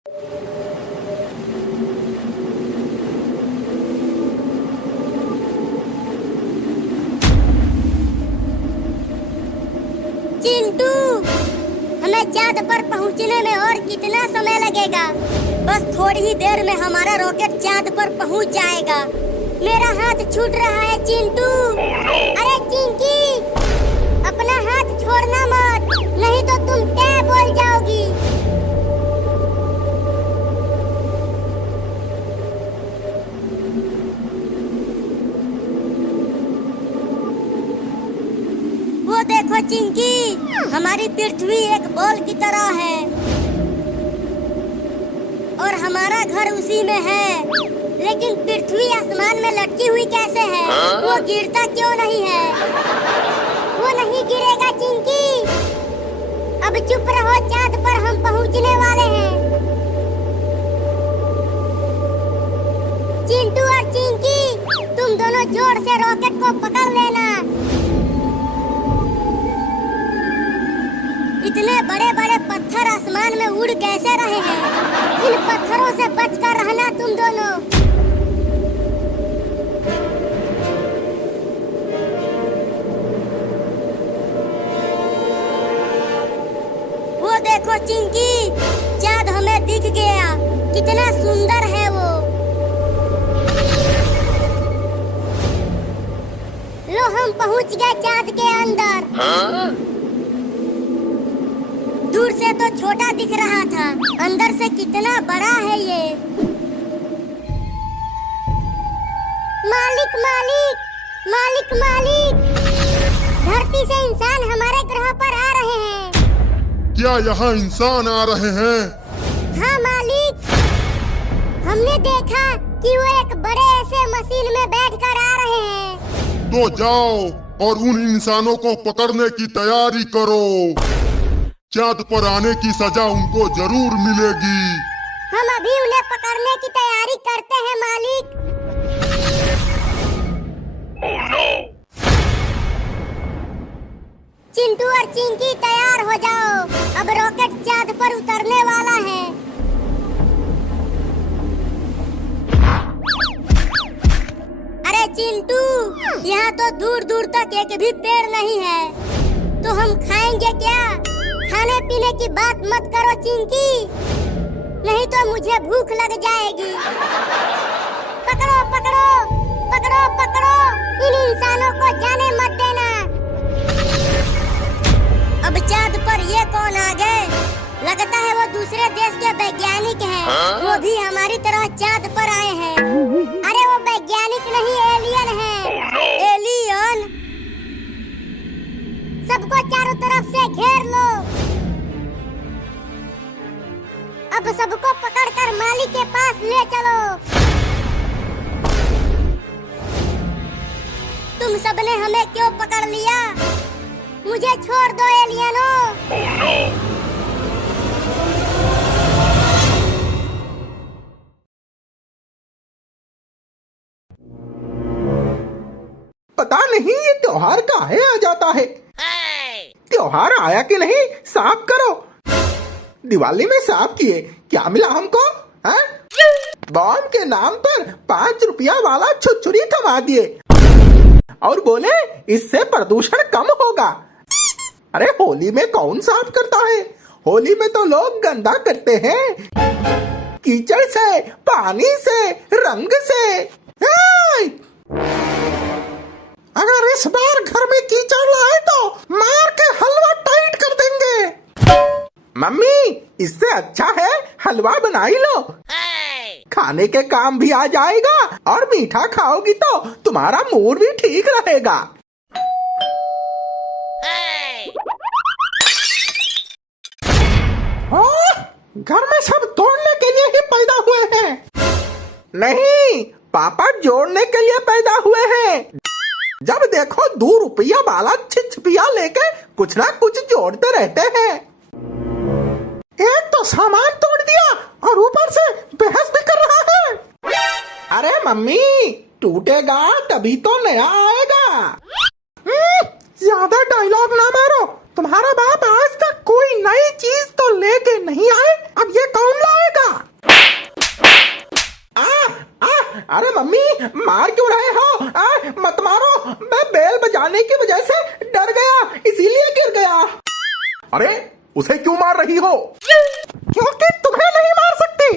चिंटू, हमें चांद पर पहुंचने में और कितना समय लगेगा? बस थोड़ी ही देर में हमारा रॉकेट चांद पर पहुंच जाएगा। मेरा हाथ छूट रहा है चिंटू। अरे चिंकी, अपना हाथ छोड़ना मत, नहीं तो तुम क्या बोल जाओगी। वो देखो चिंकी, हमारी पृथ्वी एक बॉल की तरह है और हमारा घर उसी में है। लेकिन पृथ्वी आसमान में लटकी हुई कैसे है? वो गिरता क्यों नहीं है? वो नहीं गिरेगा चिंकी। अब चुप रहो, चांद पर हम पहुंचने वाले हैं। चिंटू और चिंकी, तुम दोनों जोर से रॉकेट को पकड़ लेना। इतने बड़े बड़े पत्थर आसमान में उड़ कैसे रहे हैं? इन पत्थरों से बचकर रहना तुम दोनों। वो देखो चिंकी, चांद हमें दिख गया। कितना सुंदर है वो। लो, हम पहुंच गए चांद के अंदर। दूर से तो छोटा दिख रहा था, अंदर से कितना बड़ा है ये। मालिक मालिक मालिक मालिक, धरती से इंसान हमारे ग्रह पर आ रहे हैं। क्या यहाँ इंसान आ रहे हैं? हाँ मालिक, हमने देखा कि वो एक बड़े ऐसे मशीन में बैठकर आ रहे हैं। तो जाओ और उन इंसानों को पकड़ने की तैयारी करो। चांद पर आने की सजा उनको जरूर मिलेगी। हम अभी उन्हें पकड़ने की तैयारी करते हैं मालिक। Oh no! चिंटू और चिंकी, तैयार हो जाओ, अब रॉकेट चांद पर उतरने वाला है। अरे चिंटू, यहाँ तो दूर दूर तक एक भी पेड़ नहीं है, तो हम खाएंगे क्या? खाने पीने की बात मत करो चिंकी, नहीं तो मुझे भूख लग जाएगी। पकड़ो पकड़ो पकड़ो पकड़ो, इन इंसानों को जाने मत देना। अब चांद पर ये कौन आ गए? लगता है वो दूसरे देश के वैज्ञानिक हैं। वो भी हमारी तरह चांद पर आए हैं। अरे वो वैज्ञानिक नहीं, एलियन है। एलियन, सबको चारों तरफ से घेर लो। अब सबको पकड़कर मालिक के पास ले चलो। तुम सबने हमें क्यों पकड़ लिया? मुझे छोड़ दो एलियनों। Oh no! पता नहीं ये त्योहार काहे आ जाता है। त्योहार आया कि नहीं, साफ करो। दिवाली में साफ किए, क्या मिला हमको? बॉम्ब के नाम पर 5 रुपया वाला छुरछुरी थमा दिए और बोले इससे प्रदूषण कम होगा। अरे होली में कौन साफ करता है? होली में तो लोग गंदा करते हैं, कीचड़ से, पानी से, रंग से। अगर इस बार घर में कीचड़ लाए तो मार के हलवा टाइट कर देंगे। मम्मी, इससे अच्छा है हलवा बना ही लो, खाने के काम भी आ जाएगा और मीठा खाओगी तो तुम्हारा मूड भी ठीक रहेगा। घर में सब तोड़ने के लिए ही पैदा हुए हैं। नहीं, पापा जोड़ने के लिए पैदा हुए हैं। जब देखो 2 रुपया वाला छिछपिया लेके कुछ ना कुछ जोड़ते रहते हैं। एक तो सामान तोड़ दिया और ऊपर से बहस भी कर रहा है। अरे मम्मी, टूटेगा तभी तो नया आएगा। ज्यादा डायलॉग ना मारो। तुम्हारा बाप आज तक कोई नई चीज तो लेके नहीं आए, अब ये कौन लाएगा? अरे मम्मी मार क्यों रहे हो? मत मारो, मैं बेल बजाने की वजह से डर गया इसीलिए गिर गया। अरे उसे क्यों मार रही हो? क्योंकि तुम्हें नहीं मार सकती।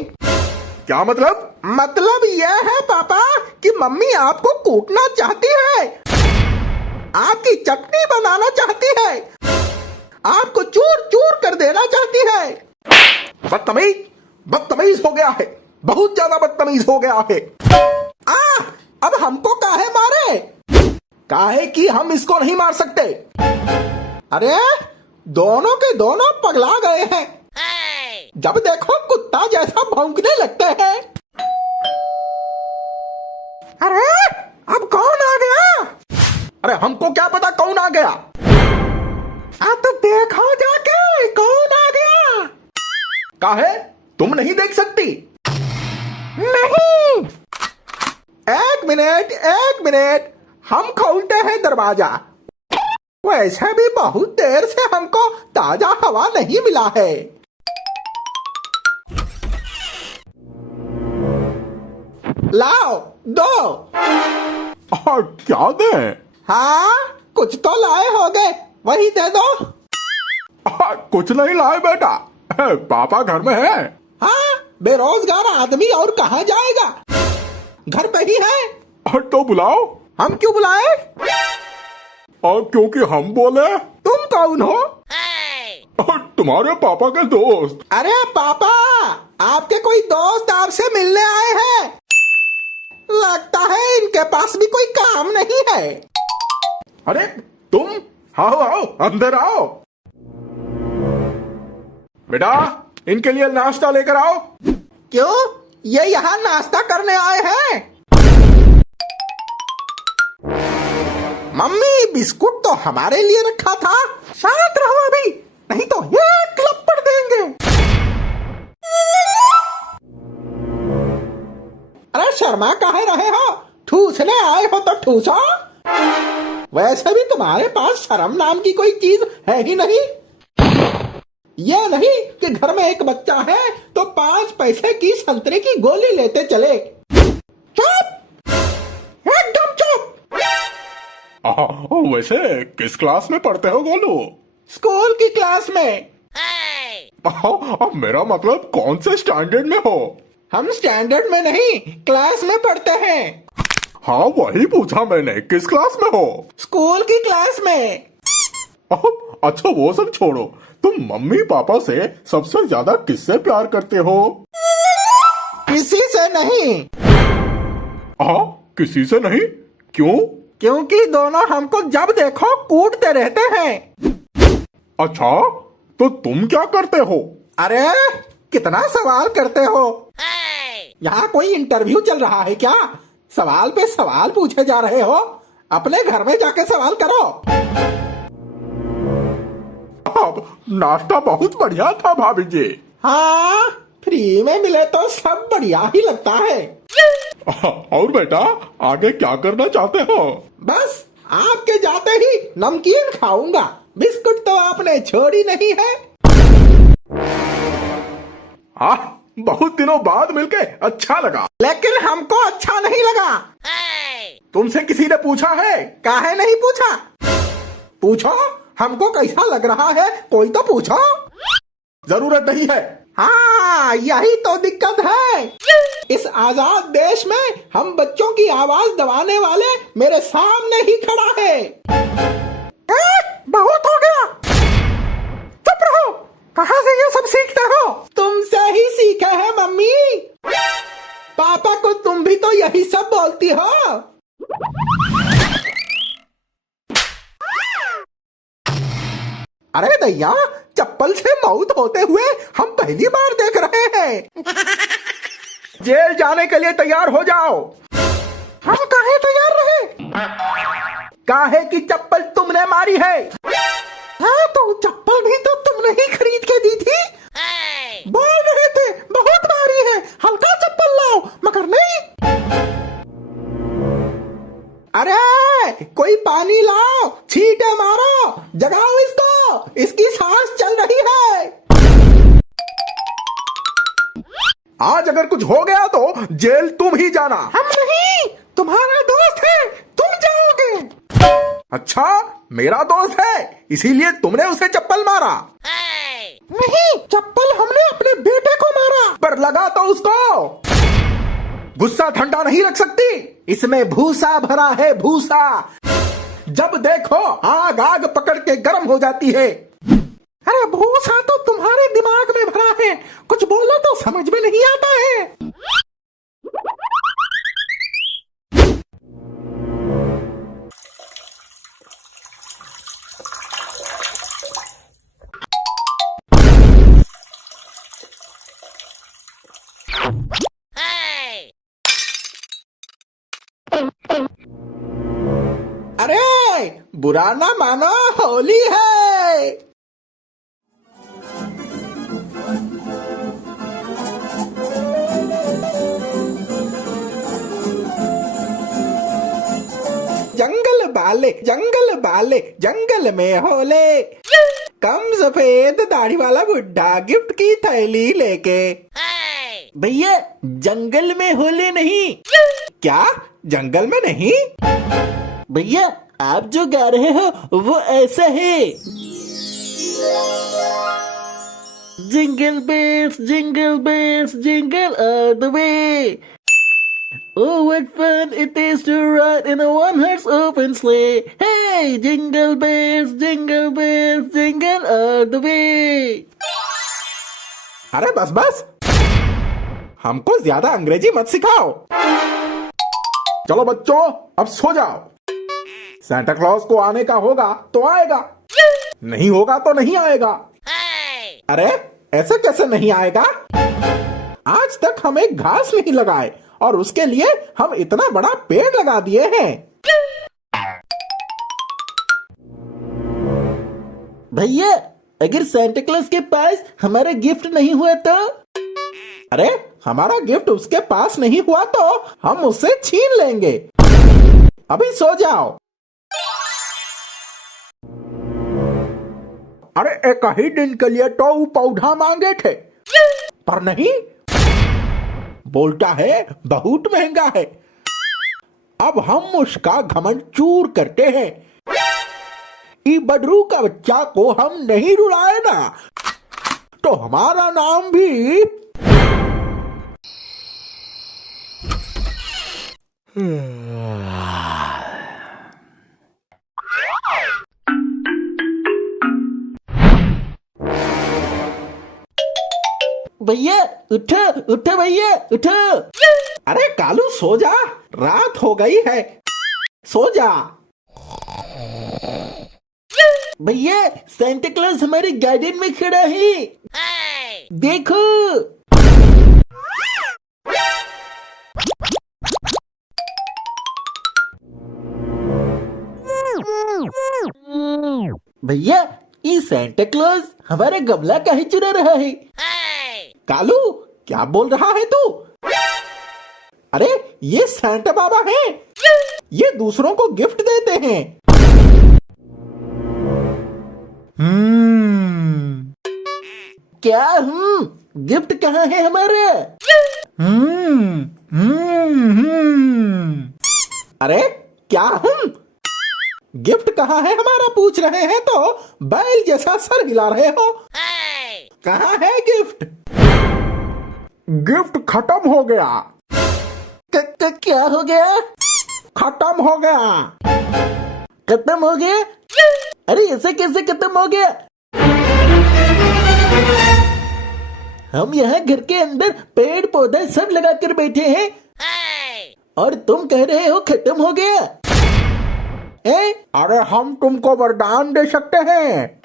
क्या मतलब? मतलब यह है पापा कि मम्मी आपको कूटना चाहती है, आपकी चटनी बनाना चाहती है, आपको चूर चूर कर देना चाहती है। बदतमीज, बदतमीज हो गया है, बहुत ज्यादा बदतमीज हो गया है। अब हमको काहे मारे? काहे कि हम इसको नहीं मार सकते। अरे दोनों के दोनों पगला गए हैं, जब देखो कुत्ता जैसा भौंकने लगते हैं। अरे अब कौन आ गया? अरे हमको क्या पता कौन आ गया? तो देखो जाके कौन आ गया। काहे तुम नहीं देख सकती? नहीं, एक मिनट, हम खोलते हैं दरवाजा। वैसे भी बहुत देर से हमको ताजा हवा नहीं मिला है। लाओ दो। और क्या दे? हाँ कुछ तो लाए होगे, वही दे दो। कुछ नहीं लाए बेटा, पापा घर में है। हाँ बेरोजगार आदमी और कहाँ जाएगा, घर पे ही है। तो बुलाओ। हम क्यों बुलाए? और क्योंकि हम बोले। तुम कौन हो? तुम्हारे पापा के दोस्त। अरे पापा, आपके कोई दोस्त आपसे मिलने आए हैं। लगता है इनके पास भी कोई काम नहीं है। अरे तुम आओ आओ अंदर आओ। बेटा इनके लिए नाश्ता लेकर आओ। क्यों, ये यहाँ नाश्ता करने आए हैं? मम्मी बिस्कुट तो हमारे लिए रखा था। शांत रहो अभी, नहीं तो एक लपड़ देंगे। अरे शर्मा काहे रहे हो? ठूसने आए हो तो ठूसो। वैसे भी तुम्हारे पास शर्म नाम की कोई चीज है ही नहीं। ये नहीं कि घर में एक बच्चा है तो 5 पैसे की संतरे की गोली लेते चले। चुप, एकदम चुप। वैसे किस क्लास में पढ़ते हो गोलू? स्कूल की क्लास में। मेरा मतलब कौन से स्टैंडर्ड में हो? हम स्टैंडर्ड में नहीं, क्लास में पढ़ते हैं। हाँ वही पूछा मैंने, किस क्लास में हो? स्कूल की क्लास में। अच्छा वो सब छोड़ो, तुम मम्मी पापा से सबसे ज्यादा किससे प्यार करते हो? किसी से नहीं। किसी से नहीं? क्यों? क्योंकि दोनों हमको जब देखो कूटते रहते हैं। अच्छा तो तुम क्या करते हो? अरे कितना सवाल करते हो? यहाँ कोई इंटरव्यू चल रहा है क्या? सवाल पे सवाल पूछे जा रहे हो? अपने घर में जाके सवाल करो। अब नाश्ता बहुत बढ़िया था भाभी जी। हाँ फ्री में मिले तो सब बढ़िया ही लगता है। और बेटा आगे क्या करना चाहते हो? बस आपके जाते ही नमकीन खाऊंगा, बिस्कुट तो आपने छोड़ी नहीं है। बहुत दिनों बाद मिलके अच्छा लगा। लेकिन हमको अच्छा नहीं लगा। तुमसे किसी ने पूछा है? काहे नहीं पूछा? पूछो हमको कैसा लग रहा है, कोई तो पूछो। जरूरत नहीं है। हाँ यही तो दिक्कत है। इस आजाद देश में हम बच्चों की आवाज दबाने वाले मेरे सामने ही खड़ा है। बहुत हो गया, चुप रहो। कहाँ से ये सब सीखते हो? तुमसे ही सीखे हैं मम्मी। पापा को तुम भी तो यही सब बोलती हो। अरे दैया, चप्पल से मौत होते हुए हम पहली बार देख रहे हैं। जेल जाने के लिए तैयार हो जाओ। हम काहे तैयार रहे? काहे की चप्पल तुमने मारी है। हाँ तो चप्पल भी तो तुमने ही खरीद के दी थी। बोल रहे थे बहुत भारी है, हल्का चप्पल लाओ, मगर नहीं। अरे कोई पानी लाओ, छींटे मारो, जगाओ इसको, इसकी सांस चल रही है। आज अगर कुछ हो गया तो जेल तुम ही जाना। हम नहीं, तुम्हारा दोस्त है, तुम जाओगे। अच्छा, मेरा दोस्त है इसीलिए तुमने उसे चप्पल मारा? नहीं, चप्पल हमने अपने बेटे को मारा। पर लगा तो उसको। गुस्सा ठंडा नहीं रख सकती, इसमें भूसा भरा है, भूसा। जब देखो आग आग पकड़ के गर्म हो जाती है। अरे भूसा तो तुम्हारे दिमाग में भरा है, कुछ बोलो तो समझ में नहीं आता है। अरे बुरा ना मानो, होली है। जंगल बाले जंगल में होले। कम सफेद दाढ़ी वाला बुड्ढा गिफ्ट की थैली लेके। भैया जंगल में होले नहीं। क्या जंगल में नहीं? भैया आप जो गा रहे हो वो ऐसा है। Jingle bells jingle all the way. Oh, what fun it is to ride in a one-horse open sleigh. Hey, jingle bells, jingle all the way. अरे बस हमको ज्यादा अंग्रेजी मत सिखाओ। चलो बच्चों अब सो जाओ। सांता क्लॉज को आने का होगा तो आएगा, नहीं होगा तो नहीं आएगा। अरे ऐसे कैसे नहीं आएगा? आज तक हम एक घास नहीं लगाए और उसके लिए हम इतना बड़ा पेड़ लगा दिए हैं। भैया अगर सांता क्लॉज के पास हमारा गिफ्ट नहीं हुआ तो? अरे हमारा गिफ्ट उसके पास नहीं हुआ तो हम उससे छीन लेंगे। अभी सो जाओ। अरे एक ही दिन के लिए तो पौधा मांगे थे, पर नहीं, बोलता है बहुत महंगा है। अब हम उसका घमंड चूर करते हैं। ई बडरू का बच्चा को हम नहीं रुलाए ना तो हमारा नाम भी भैया उठो भैया उठो। अरे कालू सो जा, रात हो गई है, सो जा। भैया सांता क्लॉज हमारे गार्डन में खड़ा है, देखो। भैया ये सांता क्लॉज हमारा गमला काहे चुरा रहा है? कालू क्या बोल रहा है तू? अरे ये सांता बाबा हैं, ये दूसरों को गिफ्ट देते हैं। क्या गिफ्ट कहाँ है हमारा? अरे क्या गिफ्ट कहाँ है हमारा पूछ रहे हैं तो बैल जैसा सर हिला रहे हो। कहाँ है गिफ्ट? गिफ्ट खत्म हो गया। क्या हो गया? खत्म हो गया। खत्म हो गया? अरे ऐसे कैसे खत्म हो गया? हम यहाँ घर के अंदर पेड़ पौधे सब लगाकर बैठे हैं और तुम कह रहे हो खत्म हो गया। अरे हम तुमको वरदान दे सकते हैं।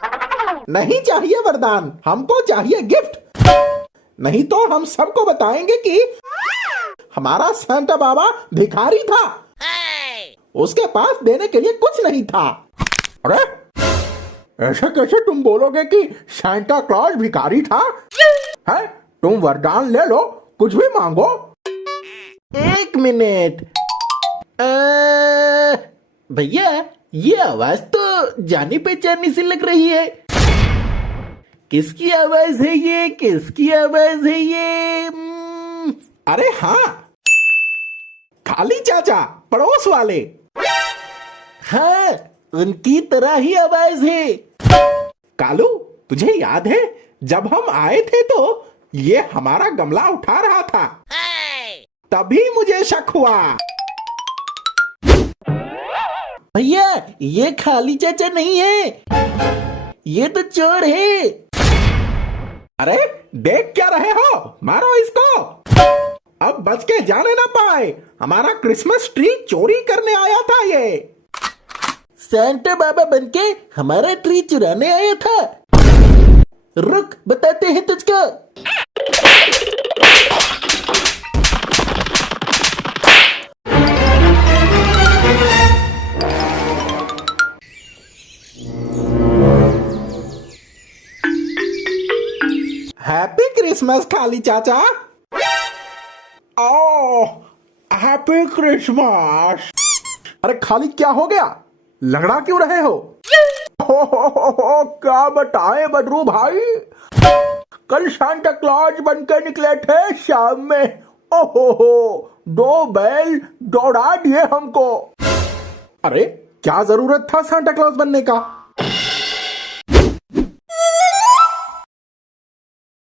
नहीं चाहिए वरदान, हमको चाहिए गिफ्ट। नहीं तो हम सबको बताएंगे कि हमारा सांता बाबा भिखारी था, उसके पास देने के लिए कुछ नहीं था। अरे ऐसे कैसे तुम बोलोगे कि सांता क्लॉज भिखारी था? है तुम वरदान ले लो, कुछ भी मांगो। एक मिनट भैया, ये आवाज तो जानी पहचानी सी लग रही है। किसकी आवाज है ये? किसकी आवाज है ये? अरे हाँ, खाली चाचा, पड़ोस वाले। हाँ, उनकी तरह ही आवाज है। कालू, तुझे याद है जब हम आए थे तो ये हमारा गमला उठा रहा था, तभी मुझे शक हुआ। भैया, ये खाली चाचा नहीं है, ये तो चोर है। अरे देख क्या रहे हो, मारो इसको। अब बच के जाने ना पाए, हमारा क्रिसमस ट्री चोरी करने आया था ये। सांता बाबा बनके हमारा ट्री चुराने आया था। रुक, बताते हैं तुझको। हैप्पी क्रिसमस खाली चाचा। ओ, हैप्पी क्रिसमस। अरे खाली, क्या हो गया? लंगड़ा क्यों रहे हो? क्या बताएं बदरू भाई, कल सांता क्लॉज बनकर निकले थे शाम में। ओहो, 2 बैल दौड़ा दिए हमको। अरे क्या जरूरत था सांता क्लॉज बनने का?